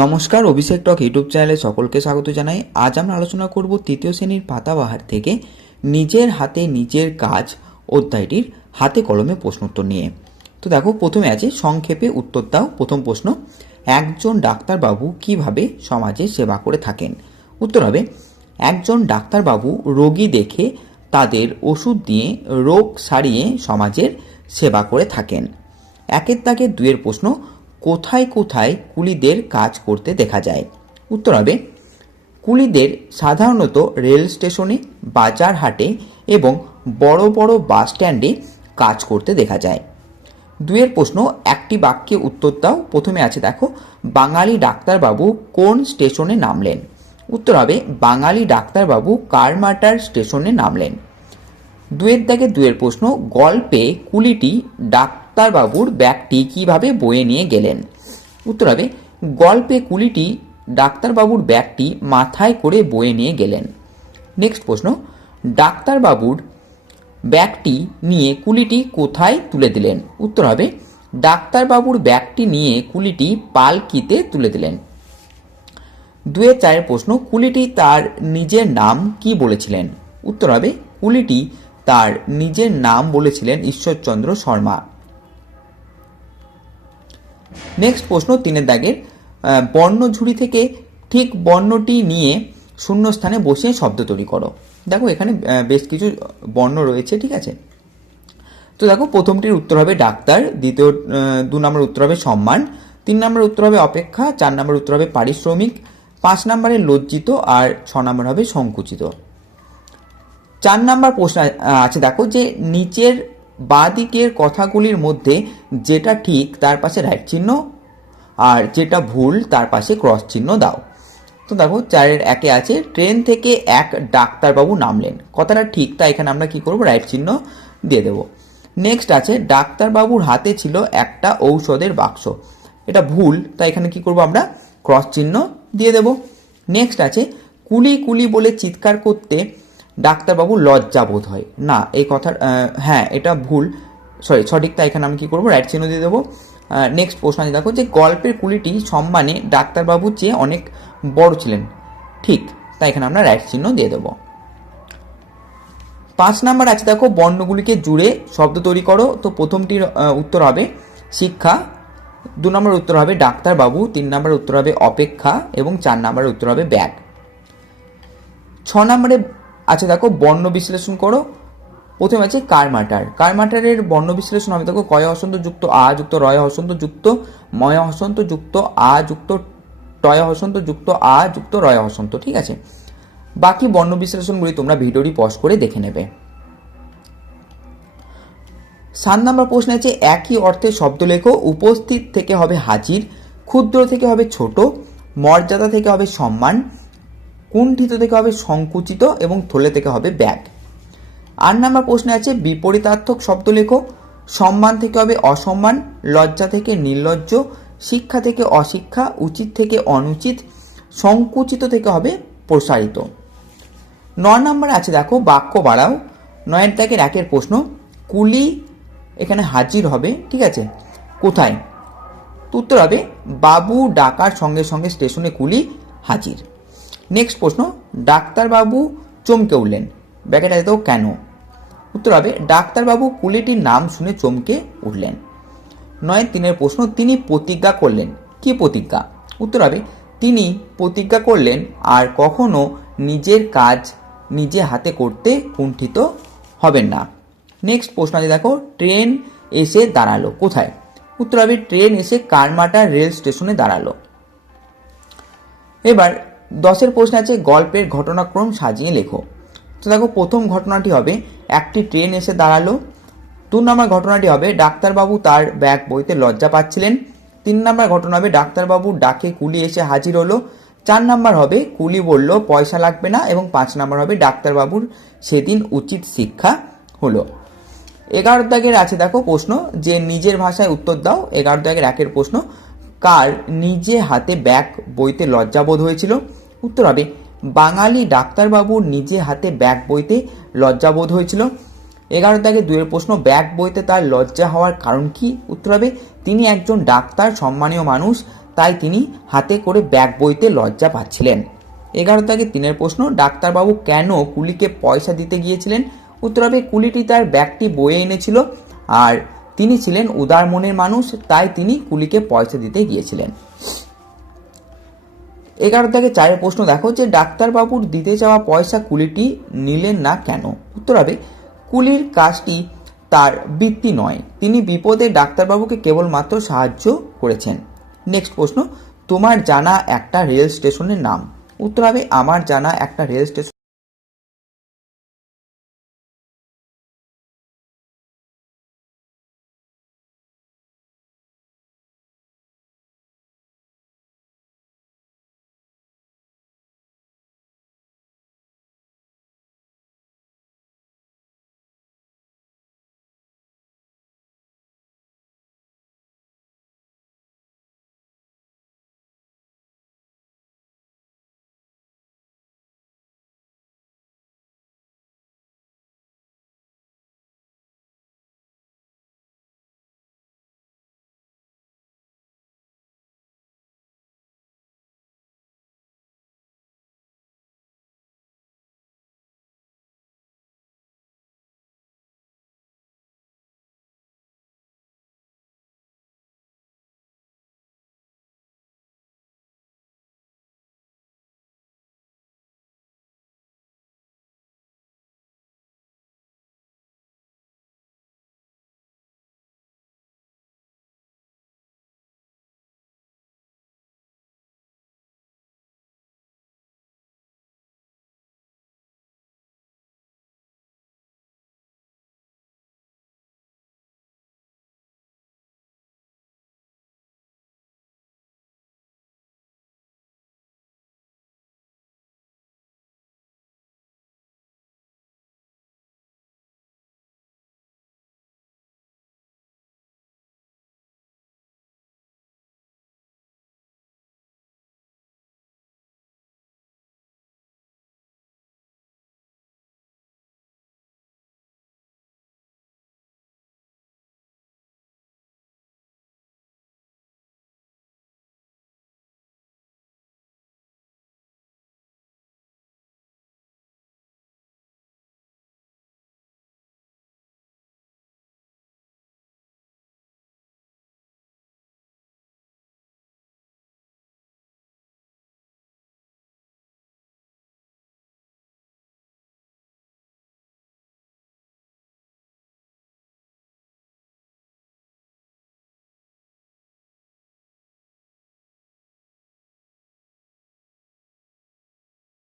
নমস্কার, অভিষেক টক ইউটিউব চ্যানেলে সকলকে স্বাগত জানাই। আজ আমরা আলোচনা করব তৃতীয় শ্রেণির পাতাবাহার থেকে নিজের হাতে নিজের কাজ অধ্যায়টির হাতে কলমে প্রশ্নোত্তর নিয়ে। তো দেখো, প্রথমে আছে, সংক্ষেপে উত্তর দাও। প্রথম প্রশ্ন, একজন ডাক্তারবাবু কীভাবে সমাজে সেবা করে থাকেন? উত্তর হবে, একজন ডাক্তারবাবু রোগী দেখে তাদের ওষুধ দিয়ে রোগ সারিয়ে সমাজের সেবা করে থাকেন। একের দাগে দুয়ের প্রশ্ন কোথায় কোথায় কুলিদের কাজ করতে দেখা যায়? উত্তর হবে, কুলিদের সাধারণত রেল স্টেশনে, বাজার হাটে এবং বড় বড় বাস স্ট্যান্ডে কাজ করতে দেখা যায়। দুয়ের প্রশ্ন, একটি বাক্যে উত্তর দাও। প্রথমে আছে দেখো, বাঙালি ডাক্তারবাবু কোন স্টেশনে নামলেন? উত্তর হবে, বাঙালি ডাক্তারবাবু কারমাটার স্টেশনে নামলেন। দুয়ের দাগে দুয়ের প্রশ্ন, গল্পে কুলিটি ডাক্তারবাবুর ব্যাগটি কীভাবে বয়ে নিয়ে গেলেন? উত্তর হবে, গল্পে কুলিটি ডাক্তারবাবুর ব্যাগটি মাথায় করে বয়ে নিয়ে গেলেন। নেক্সট প্রশ্ন, ডাক্তারবাবুর ব্যাগটি নিয়ে কুলিটি কোথায় তুলে দিলেন? উত্তর হবে, ডাক্তারবাবুর ব্যাগটি নিয়ে কুলিটি পালকিতে তুলে দিলেন। দুয়ে চারের প্রশ্ন, কুলিটি তার নিজের নাম কি বলেছিলেন? উত্তর হবে, কুলিটি তার নিজের নাম বলেছিলেন ঈশ্বরচন্দ্র শর্মা। নেক্সট প্রশ্ন তিনের দাগের বর্ণ ঝুড়ি থেকে ঠিক বর্ণটি নিয়ে শূন্যস্থানে বসে শব্দ তৈরি করো। দেখো এখানে বেশ কিছু বর্ণ রয়েছে, ঠিক আছে? তো দেখো, প্রথমটির উত্তর হবে ডাক্তার, দ্বিতীয় দু নম্বর উত্তর হবে সম্মান, তিন নম্বর উত্তর হবে অপেক্ষা, চার নম্বর উত্তর হবে পারিশ্রমিক, পাঁচ নম্বরে লজ্জিত আর ছ নম্বর হবে সংকুচিত। চার নাম্বার প্রশ্ন আছে দেখো যে নিচের বাঁ দিকের কথাগুলির মধ্যে যেটা ঠিক তার পাশে রাইট চিহ্ন আর যেটা ভুল তার পাশে ক্রস চিহ্ন দাও। তো দেখো, চারের একে আছে ট্রেন থেকে এক ডাক্তারবাবু নামলেন। কথাটা ঠিক তা এখানে আমরা কি করব? রাইট চিহ্ন দিয়ে দেব। নেক্সট আছে, ডাক্তারবাবুর হাতে ছিল একটা ঔষধের বাক্স। এটা ভুল, তাই এখানে কি করব আমরা? ক্রস চিহ্ন দিয়ে দেব। নেক্সট আছে, কুলি কুলি বলে চিৎকার করতে ডাক্তারবাবু লজ্জা বোধ হয়। না, এই কথার হ্যাঁ এটা ভুল। সরি সঠিক তাই এখানে আমি কি করব? রাইট চিহ্ন দিয়ে দেবো। নেক্সট প্রশ্ন আছে। দেখো যে গল্পের কুলিটি সম্মানে ডাক্তারবাবুর চেয়ে অনেক বড় ছিলেন। ঠিক, তাই এখানে আমরা রাইট চিহ্ন দিয়ে দেবো। পাঁচ নাম্বার আছে, দেখো, বর্ণগুলিকে জুড়ে শব্দ তৈরি করো। তো প্রথমটির উত্তর হবে শিক্ষা, দু নম্বর উত্তর হবে ডাক্তারবাবু, তিন নম্বর উত্তর হবে অপেক্ষা, এবং চার নম্বরের উত্তর হবে ব্যাগ। ছ নম্বরে আছে দেখো, বর্ণ বিশ্লেষণ করো। প্রথমে আছে কারমাটার কারমাটারের বর্ণ বিশ্লেষণ হবে দেখো, কয় হসন্ত যুক্ত, আ যুক্ত, রয় হসন্ত যুক্ত, ময় হসন্ত যুক্ত, আ যুক্ত, টয় হসন্ত যুক্ত, আ যুক্ত, রয় হসন্ত ঠিক আছে? বাকি বর্ণ বিশ্লেষণগুলি তোমরা ভিডিওটি পজ করে দেখে নেবে। সাত নম্বর প্রশ্ন আছে, একই অর্থে শব্দ লেখো, উপস্থিত থেকে হবে হাজির, ক্ষুদ্র থেকে হবে ছোট, মর্যাদা থেকে হবে সম্মান কুণ্ঠিত থেকে হবে সংকুচিত এবং থলে থেকে হবে ব্যাগ। আট নম্বর প্রশ্নে আছে, বিপরীতার্থক শব্দ লেখো সম্মান থেকে হবে অসম্মান, লজ্জা থেকে নির্লজ্জ, শিক্ষা থেকে অশিক্ষা, উচিত থেকে অনুচিত, সংকুচিত থেকে হবে প্রসারিত। নয় নম্বর আছে, দেখো, বাক্য বাড়াও। নয়ের দাগের একের প্রশ্ন, কুলি এখানে হাজির হবে, ঠিক আছে? কোথায়? উত্তর হবে, বাবু ডাকার সঙ্গে সঙ্গে স্টেশনে কুলি হাজির। নেক্সট প্রশ্ন, ডাক্তারবাবু চমকে উঠলেন। ব্যাকেটা দিতেও কেন? উত্তর হবে, ডাক্তারবাবু কুলিটির নাম শুনে চমকে উঠলেন। নয় তিনের প্রশ্ন, তিনি প্রতিজ্ঞা করলেন। কি প্রতিজ্ঞা? উত্তর হবে, তিনি প্রতিজ্ঞা করলেন আর কখনো নিজের কাজ নিজে হাতে করতে কুণ্ঠিত হবেন না। নেক্সট প্রশ্ন আছে, দেখো, ট্রেন এসে দাঁড়াল কোথায়? উত্তর হবে, ট্রেন এসে কারমাটা রেল স্টেশনে দাঁড়াল। এবার দশের প্রশ্ন আছে, গল্পের ঘটনাক্রম সাজিয়ে লেখো। তো দেখো, প্রথম ঘটনাটি হবে, একটি ট্রেন এসে দাঁড়াল। দু নম্বর ঘটনাটি হবে, ডাক্তারবাবু তার ব্যাগ বইতে লজ্জা পাচ্ছিলেন। তিন নম্বর ঘটনা হবে, ডাক্তারবাবু ডাকে কুলি এসে হাজির হলো। চার নম্বর হবে, কুলি বলল, পয়সা লাগবে না এবং পাঁচ নম্বর হবে, ডাক্তারবাবুর সেদিন উচিত শিক্ষা হলো। এগারো দাগের আছে, দেখো, প্রশ্ন, যে নিজের ভাষায় উত্তর দাও, এগারো দাগের একের প্রশ্ন, কার নিজে হাতে ব্যাগ বইতে লজ্জাবোধ হয়েছিল? উত্তর হবে, বাঙালি ডাক্তারবাবু নিজে হাতে ব্যাগ বইতে লজ্জাবোধ হয়েছিল। এগারো দাগে দুয়ের প্রশ্ন, ব্যাগ বইতে তার লজ্জা হওয়ার কারণ কি? উত্তর হবে, তিনি একজন ডাক্তার, সম্মানীয় মানুষ, তাই তিনি হাতে করে ব্যাগ বইতে লজ্জা পাচ্ছিলেন। এগারো থেকে তিনের প্রশ্ন, ডাক্তারবাবু কেন কুলিকে পয়সা দিতে গিয়েছিলেন? উত্তর হবে, কুলিটি তার ব্যাগটি বয়ে এনেছিল আর তিনি ছিলেন উদার মনের মানুষ, তাই তিনি কুলিকে পয়সা দিতে গিয়েছিলেন। এগারো থেকে চারের প্রশ্ন দেখো যে ডাক্তারবাবুর দিতে যাওয়া পয়সা কুলিটি নিলেন না কেন? উত্তর হবে, কুলির কাজটি তার বৃত্তি নয়। তিনি বিপদে ডাক্তারবাবুকে কেবলমাত্র সাহায্য করেছেন। নেক্সট প্রশ্ন, তোমার জানা একটা রেল স্টেশনের নাম? উত্তর হবে, আমার জানা একটা রেল স্টেশন